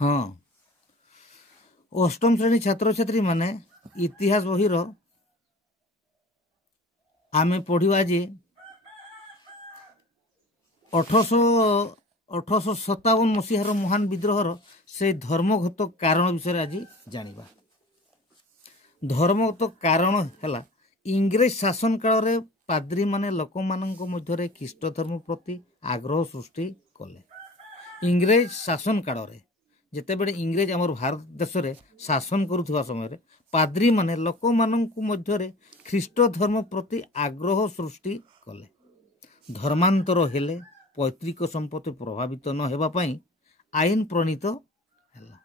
ହଁ, ଅଷ୍ଟମ ଶ୍ରେଣୀ ଛାତ୍ରଛାତ୍ରୀ ମାନେ ଇତିହାସ ବହିର ଆମେ ପଢ଼ିବା ଯେ 1857 ମସିହାର ମହାନ ବିଦ୍ରୋହର ସେ ଧର୍ମଗତ କାରଣ ବିଷୟରେ ଆଜି ଜାଣିବା। ଧର୍ମଗତ କାରଣ ହେଲା ଇଂରେଜ ଶାସନ କାଳରେ ପାଦ୍ରୀମାନେ ଲୋକମାନଙ୍କ ମଧ୍ୟରେ ଖ୍ରୀଷ୍ଟ ଧର୍ମ ପ୍ରତି ଆଗ୍ରହ ସୃଷ୍ଟି କଲେ। ଇଂରେଜ ଶାସନ କାଳରେ ଯେତେବେଳେ ଇଂରେଜ ଆମର ଭାରତ ଦେଶରେ ଶାସନ କରୁଥିବା ସମୟରେ ପାଦ୍ରୀମାନେ ଲୋକମାନଙ୍କ ମଧ୍ୟରେ ଖ୍ରୀଷ୍ଟ ଧର୍ମ ପ୍ରତି ଆଗ୍ରହ ସୃଷ୍ଟି କଲେ। ଧର୍ମାନ୍ତର ହେଲେ ପୈତୃକ ସମ୍ପତ୍ତି ପ୍ରଭାବିତ ନ ହେବା ପାଇଁ ଆଇନ ପ୍ରଣୀତ ହେଲା।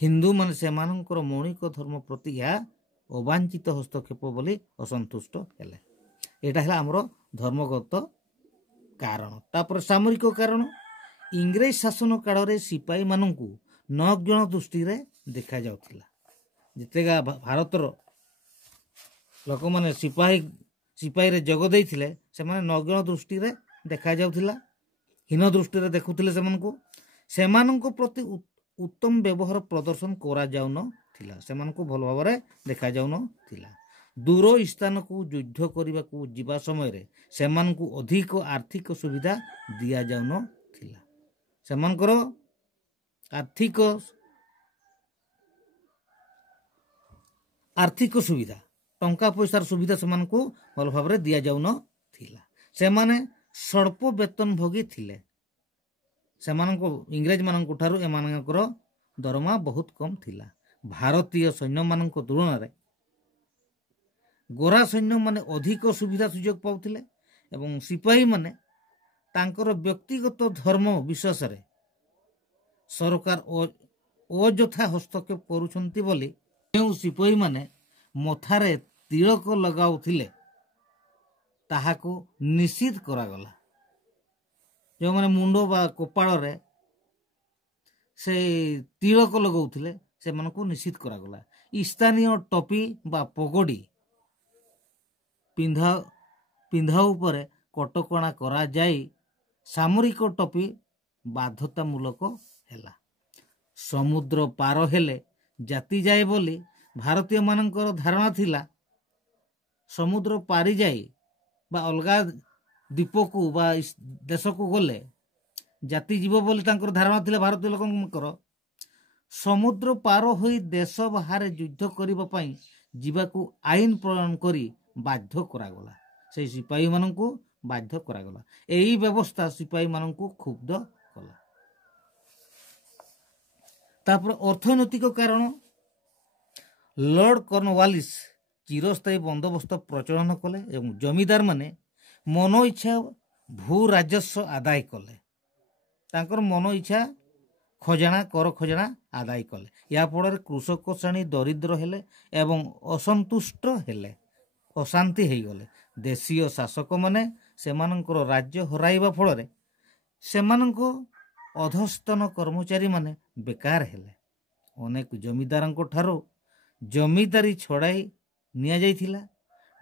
ହିନ୍ଦୁମାନେ ସେମାନଙ୍କର ମୌଳିକ ଧର୍ମ ପ୍ରତି ଏହା ଅବାଞ୍ଛିତ ହସ୍ତକ୍ଷେପ ବୋଲି ଅସନ୍ତୁଷ୍ଟ ହେଲେ। ଏଇଟା ହେଲା ଆମର ଧର୍ମଗତ କାରଣ। ତାପରେ ସାମରିକ କାରଣ, ଇଂରେଜ ଶାସନ କାଳରେ ସିପାହୀମାନଙ୍କୁ ନଗ୍ନ ଦୃଷ୍ଟିରେ ଦେଖାଯାଉଥିଲା। ଯେତେଗା ଭାରତର ଲୋକମାନେ ସିପାହୀରେ ଯୋଗ ଦେଇଥିଲେ ସେମାନେ ନଗ୍ନ ଦୃଷ୍ଟିରେ ଦେଖାଯାଉଥିଲା, ହୀନ ଦୃଷ୍ଟିରେ ଦେଖୁଥିଲେ ସେମାନଙ୍କ ପ୍ରତି ଉତ୍ତମ ବ୍ୟବହାର ପ୍ରଦର୍ଶନ କରାଯାଉନଥିଲା, ସେମାନଙ୍କୁ ଭଲ ଭାବରେ ଦେଖାଯାଉନଥିଲା। ଦୂର ସ୍ଥାନକୁ ଯୁଦ୍ଧ କରିବାକୁ ଯିବା ସମୟରେ ସେମାନଙ୍କୁ ଅଧିକ ଆର୍ଥିକ ସୁବିଧା ଦିଆଯାଉନଥିଲା। ସେମାନଙ୍କର ଆର୍ଥିକ ସୁବିଧା, ଟଙ୍କା ପଇସାର ସୁବିଧା ସେମାନଙ୍କୁ ଭଲ ଭାବରେ ଦିଆଯାଉନଥିଲା। ସେମାନେ ସ୍ୱଳ୍ପ ବେତନ ଭୋଗୀ ଥିଲେ। ସେମାନଙ୍କ ଇଂରେଜମାନଙ୍କ ଠାରୁ ଏମାନଙ୍କର ଦରମା ବହୁତ କମ୍ ଥିଲା। ଭାରତୀୟ ସୈନ୍ୟମାନଙ୍କ ତୁଳନାରେ ଗୋରା ସୈନ୍ୟମାନେ ଅଧିକ ସୁବିଧା ସୁଯୋଗ ପାଉଥିଲେ ଏବଂ ସିପାହୀମାନେ ତାଙ୍କର ବ୍ୟକ୍ତିଗତ ଧର୍ମ ବିଶ୍ୱାସରେ ସରକାର ଅଯଥା ହସ୍ତକ୍ଷେପ କରୁଛନ୍ତି ବୋଲି ଯେଉଁ ସିପାହୀମାନେ ମଥାରେ ତିଳକ ଲଗାଉଥିଲେ ତାହାକୁ ନିଷିଦ୍ଧ କରାଗଲା। ଯେଉଁମାନେ ମୁଣ୍ଡ ବା କପାଳରେ ସେ ତିଳକ ଲଗାଉଥିଲେ ସେମାନଙ୍କୁ ନିଷିଦ୍ଧ କରାଗଲା। ସ୍ଥାନୀୟ ଟୋପି ବା ପଗଡ଼ି ପିନ୍ଧା ଉପରେ କଟକଣା କରାଯାଇ ସାମରିକ ଟୋପି ବାଧ୍ୟତାମୂଳକ ହେଲା। ସମୁଦ୍ର ପାର ହେଲେ ଜାତି ଯାଏ ବୋଲି ଭାରତୀୟମାନଙ୍କର ଧାରଣା ଥିଲା। ସମୁଦ୍ର ପାରି ଯାଇ ବା ଅଲଗା ଦ୍ୱୀପକୁ ବା ଦେଶକୁ ଗଲେ ଜାତି ଯିବ ବୋଲି ତାଙ୍କର ଧାରଣା ଥିଲା ଭାରତୀୟ ଲୋକଙ୍କର। ସମୁଦ୍ର ପାର ହୋଇ ଦେଶ ବାହାରେ ଯୁଦ୍ଧ କରିବା ପାଇଁ ଯିବାକୁ ଆଇନ ପ୍ରଣୟନ କରି ବାଧ୍ୟ କରାଗଲା। ସେହି ସିପାହୀମାନଙ୍କୁ ବାଧ୍ୟ କରାଗଲା। ଏହି ବ୍ୟବସ୍ଥା ସିପାହୀମାନଙ୍କୁ କ୍ଷୁବ୍ଧ କଲା। ତାପରେ ଅର୍ଥନୈତିକ କାରଣ, ଲର୍ଡ କର୍ଣ୍ଣୱାଲିସ ଚିରସ୍ଥାୟୀ ବନ୍ଦୋବସ୍ତ ପ୍ରଚଳନ କଲେ ଏବଂ ଜମିଦାରମାନେ ମନ ଇଚ୍ଛା ଭୂ ରାଜସ୍ୱ ଆଦାୟ କଲେ। ତାଙ୍କର ମନ ଇଚ୍ଛା କର ଖଜଣା ଆଦାୟ କଲେ। ଏହା ଫଳରେ କୃଷକ ଶ୍ରେଣୀ ଦରିଦ୍ର ହେଲେ ଏବଂ ଅସନ୍ତୁଷ୍ଟ ହେଲେ, ଅଶାନ୍ତି ହେଇଗଲେ। ଦେଶୀୟ ଶାସକମାନେ ସେମାନଙ୍କର ରାଜ୍ୟ ହରାଇବା ଫଳରେ ସେମାନଙ୍କ ଅଧସ୍ତନ କର୍ମଚାରୀମାନେ ବେକାର ହେଲେ। ଅନେକ ଜମିଦାରଙ୍କ ଠାରୁ ଜମିଦାରୀ ଛଡ଼ାଇ ନିଆଯାଇଥିଲା।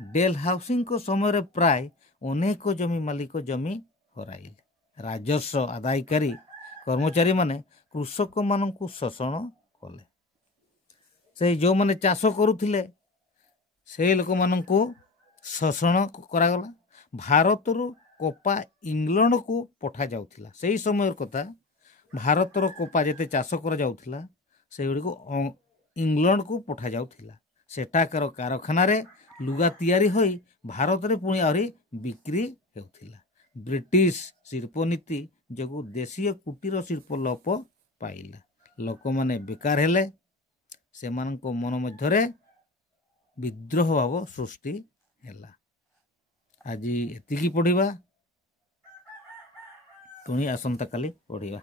ଡେଲ୍ ହାଉସିଂଙ୍କ ସମୟରେ ପ୍ରାୟ ଅନେକ ଜମି ମାଲିକ ଜମି ହରାଇଲେ। ରାଜସ୍ୱ ଆଦାୟକାରୀ କର୍ମଚାରୀମାନେ କୃଷକମାନଙ୍କୁ ଶୋଷଣ କଲେ। ସେଇ ଯେଉଁମାନେ ଚାଷ କରୁଥିଲେ ସେହି ଲୋକମାନଙ୍କୁ ଶୋଷଣ କରାଗଲା। ଭାରତରୁ କପା ଇଂଲଣ୍ଡକୁ ପଠାଯାଉଥିଲା। ସେହି ସମୟର କଥା, ଭାରତର କପା ଯେତେ ଚାଷ କରାଯାଉଥିଲା ସେଗୁଡ଼ିକୁ ଇଂଲଣ୍ଡକୁ ପଠାଯାଉଥିଲା। ସେଠାକାର କାରଖାନାରେ ଲୁଗା ତିଆରି ହୋଇ ଭାରତରେ ପୁଣି ଆହୁରି ବିକ୍ରି ହେଉଥିଲା। ବ୍ରିଟିଶ ଶିଳ୍ପନୀତି ଯୋଗୁଁ ଦେଶୀୟ କୁଟୀର ଶିଳ୍ପ ଲୋପ ପାଇଲା। ଲୋକମାନେ ବେକାର ହେଲେ। ସେମାନଙ୍କ ମନ ମଧ୍ୟରେ ବିଦ୍ରୋହ ଭାବ ସୃଷ୍ଟି ହେଲା। ଆଜି ଏତିକି ପଢ଼ିବା, ପୁଣି ଆସନ୍ତାକାଲି ପଢ଼ିବା।